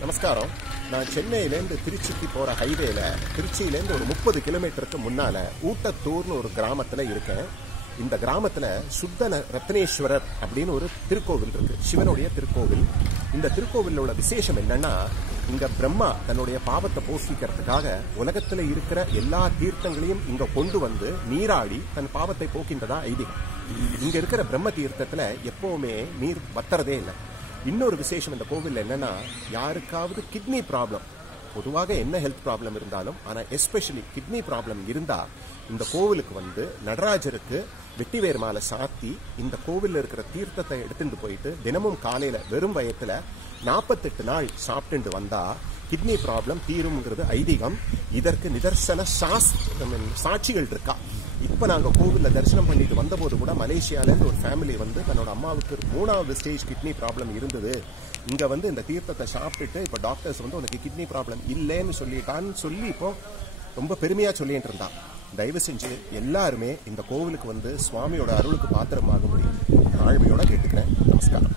நமஸ்காரம். நான் சென்னையிலேருந்து திருச்சிக்கு போற ஹைவேல திருச்சியிலேருந்து ஒரு 30 கிலோமீட்டருக்கு முன்னால ஊட்டத்தூர்னு ஒரு கிராமத்துல இருக்கேன். இந்த கிராமத்துல சுத்த ரத்னேஸ்வரர் அப்படின்னு ஒரு திருக்கோவில் இருக்கு, சிவனுடைய திருக்கோவில். இந்த திருக்கோவில் உள்ள விசேஷம் என்னன்னா, இங்க பிரம்மா தன்னுடைய பாவத்தை போக்கிக்கிறதுக்காக உலகத்துல இருக்கிற எல்லா தீர்த்தங்களையும் இங்க கொண்டு வந்து நீராடி தன் பாவத்தை போக்கின்றதா ஐதீகம். இங்க இருக்கிற பிரம்ம தீர்த்தத்துல எப்பவுமே நீர் வத்துறதே இல்லை. இன்னொரு விசேஷம் இந்த கோவில் என்னன்னா, யாருக்காவது கிட்னி ப்ராப்ளம், பொதுவாக என்ன ஹெல்த் ப்ராப்ளம் இருந்தாலும், ஆனா எஸ்பெஷலி கிட்னி ப்ராப்ளம் இருந்தா இந்த கோவிலுக்கு வந்து நடராஜருக்கு வெட்டிவேர் மாலை சாத்தி இந்த கோவில்ல இருக்கிற தீர்த்தத்தை எடுத்துட்டு போயிட்டு தினமும் காலையில வெறும் வயத்துல 48 நாள் சாப்பிட்டு வந்தா கிட்னி ப்ராப்ளம் தீரும்ங்கிறது ஐதீகம். இதற்கு நிதர்சன சாட்சிகள் இருக்கா. இப்ப நாங்க கோவில்ல தரிசனம் பண்ணிட்டு வந்தபோது கூட மலேசியால இருந்து ஒரு ஃபேமிலி வந்து தன்னோட அம்மாவுக்கு 3வது ஸ்டேஜ் கிட்னி ப்ராப்ளம் இருந்தது, இங்க வந்து இந்த தீர்த்தத்தை சாப்பிட்டுட்டு இப்ப டாக்டர்ஸ் வந்து உனக்கு கிட்னி ப்ராப்ளம் இல்லைன்னு சொல்லிட்டான்னு சொல்லி இப்போ ரொம்ப பெருமையா சொல்லிட்டு இருந்தா. தயவு செஞ்சு எல்லாருமே இந்த கோவிலுக்கு வந்து சுவாமியோட அருளுக்கு பாத்திரமாக முடியும் தாழ்மையோட கேட்டுக்கிறேன். நமஸ்காரம்.